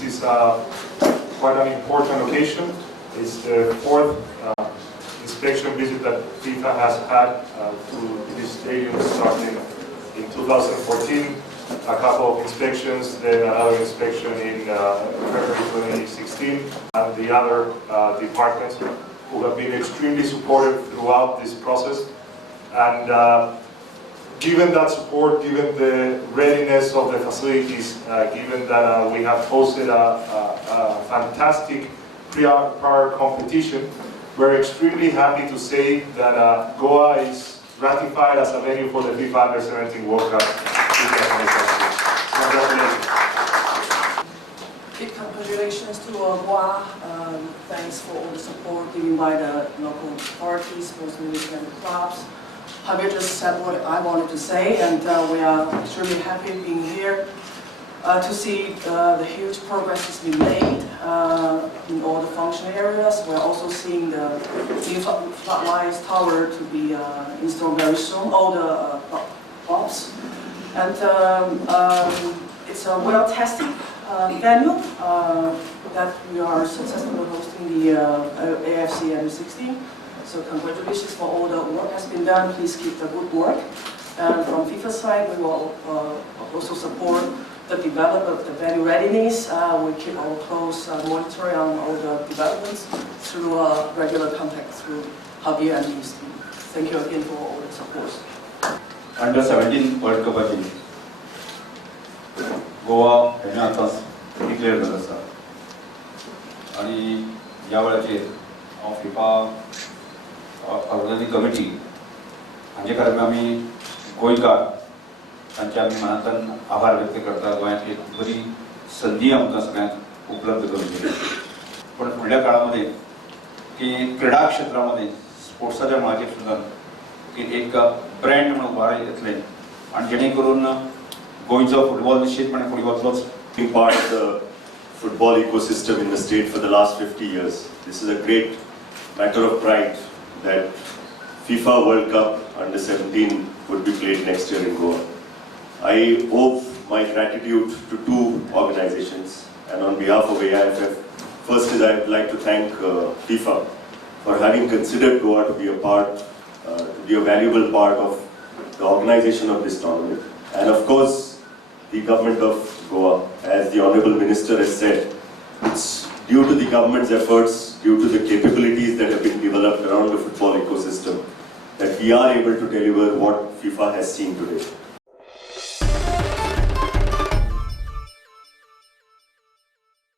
This is quite an important occasion. It's the fourth inspection visit that FIFA has had to this stadium starting in 2014. A couple of inspections, then another inspection in February 2016, and the other departments who have been extremely supportive throughout this process. And given that support, given the readiness of the facilities, given that we have hosted a fantastic prior competition, we're extremely happy to say that Goa is ratified as a venue for the FIFA Under-17 World Cup. Congratulations. Big congratulations to Goa. Thanks for all the support given by the local authorities, sports ministry and the clubs. Javier just said what I wanted to say, and we are extremely happy being here to see the huge progress has been made in all the function areas. We're also seeing the new floodlights tower to be installed very soon, all the pops. And it's a well-tested venue that we are successfully hosting the AFC Under-16. So congratulations for all the work that's been done. Please keep the good work. And from FIFA's side, we will also support the development of the venue readiness. We keep our close monitoring on all the developments through regular contact through Javier and his team. Thank you again for all the support. Under-17 world कपाची गोवा हेने आतांच declare जाल्लो आसा आनी ह्या वेळाचेर हांव FIFA organising committee हांचे कारण आमी गोंयकार तांचे आमी मनांतल्यान आभार व्यक्त करता. गोंयांत एक बरी संदी आमकां सगळ्यांक उपलब्ध करून दिली. पण फुडल्या काळामध्ये की क्रीडा क्षेत्रामध्ये स्पोर्ट्साच्या मळाचेर सुद्दां की एक ब्रँड म्हणून उबार येतले आणि जेणे करून गोंयचो फुटबॉल निश्चितपणे फुडें वचलोच. Being part of the football ecosystem in the state for the last 50 years. This is a great matter of pride that FIFA World Cup Under-17 would be played next year in Goa. I owe my gratitude to two organizations, and on behalf of AIFF, first is I would like to thank FIFA for having considered Goa to be a valuable part of the organization of this tournament. And of course, the government of Goa, as the Honorable Minister has said, it's due to the government's efforts, due to the capabilities that have been developed around the football ecosystem, that we are able to deliver what FIFA has seen today.